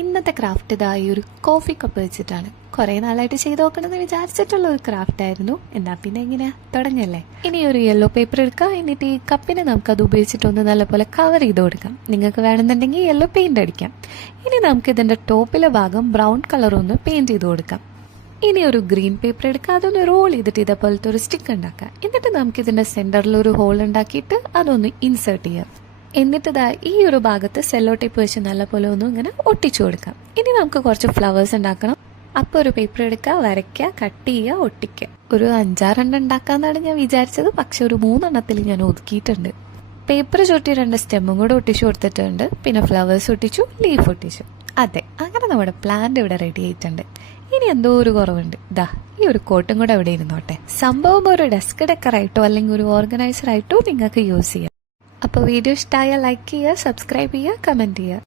ഇന്നത്തെ ക്രാഫ്റ്റ് ഇതായി ഒരു കോഫി കപ്പ് വെച്ചിട്ടാണ്. കുറേ നാളായിട്ട് ചെയ്ത് നോക്കണമെന്ന് വിചാരിച്ചിട്ടുള്ള ഒരു ക്രാഫ്റ്റ് ആയിരുന്നു. എന്നാ പിന്നെ എങ്ങനെയാ തുടങ്ങല്ലേ. ഇനി ഒരു യെല്ലോ പേപ്പർ എടുക്കുക. എന്നിട്ട് ഈ കപ്പിനെ നമുക്കത് ഉപയോഗിച്ചിട്ടൊന്ന് നല്ലപോലെ കവർ ചെയ്ത് കൊടുക്കാം. നിങ്ങൾക്ക് വേണമെന്നുണ്ടെങ്കിൽ യെല്ലോ പെയിന്റ് അടിക്കാം. ഇനി നമുക്ക് ഇതിന്റെ ടോപ്പിലെ ഭാഗം ബ്രൗൺ കളർ ഒന്ന് പെയിന്റ് ചെയ്ത് കൊടുക്കാം. ഇനി ഒരു ഗ്രീൻ പേപ്പർ എടുക്കുക. അതൊന്ന് റോൾ ചെയ്തിട്ട് ഇതേപോലത്തെ ഒരു സ്റ്റിക്ക് ഉണ്ടാക്കാം. എന്നിട്ട് നമുക്ക് ഇതിന്റെ സെന്ററിൽ ഒരു ഹോൾ ഉണ്ടാക്കിയിട്ട് അതൊന്ന് ഇൻസേർട്ട് ചെയ്യാം. എന്നിട്ട് ഈ ഒരു ഭാഗത്ത് സെല്ലോ ടേപ്പ് വെച്ച് നല്ലപോലെ ഒന്നും ഇങ്ങനെ ഒട്ടിച്ചു കൊടുക്കാം. ഇനി നമുക്ക് കുറച്ച് ഫ്ലവേഴ്സ് ഉണ്ടാക്കണം. അപ്പോൾ ഒരു പേപ്പർ എടുക്കുക, വരയ്ക്കുക, കട്ട് ചെയ്യുക, ഒട്ടിക്കുക. ഒരു 5-6 ഉണ്ടാക്കാന്നാണ് ഞാൻ വിചാരിച്ചത്. പക്ഷെ ഒരു 3 ഞാൻ ഒതുക്കിയിട്ടുണ്ട്. പേപ്പർ ചുറ്റി 2 സ്റ്റെമ്മും കൂടെ ഒട്ടിച്ചു കൊടുത്തിട്ടുണ്ട്. പിന്നെ ഫ്ലവേഴ്സ് ഒട്ടിച്ചു, ലീഫ് ഒട്ടിച്ചു. അതെ, അങ്ങനെ നമ്മുടെ പ്ലാന്റ് ഇവിടെ റെഡി ആയിട്ടുണ്ട്. ഇനി എന്തോ ഒരു കുറവുണ്ട്. ഈ ഒരു കോട്ടും കൂടെ അവിടെ ഇരുന്നോട്ടെ. സംഭവം ഒരു ഡെസ്ക് ഡെക്കറായിട്ടോ അല്ലെങ്കിൽ ഒരു ഓർഗനൈസർ ആയിട്ടോ നിങ്ങൾക്ക് യൂസ് ചെയ്യാം. അപ്പോൾ വീഡിയോ ഇഷ്ടമായാൽ ലൈക്ക് ചെയ്യുക, സബ്സ്ക്രൈബ് ചെയ്യുക, കമൻറ്റ് ചെയ്യുക.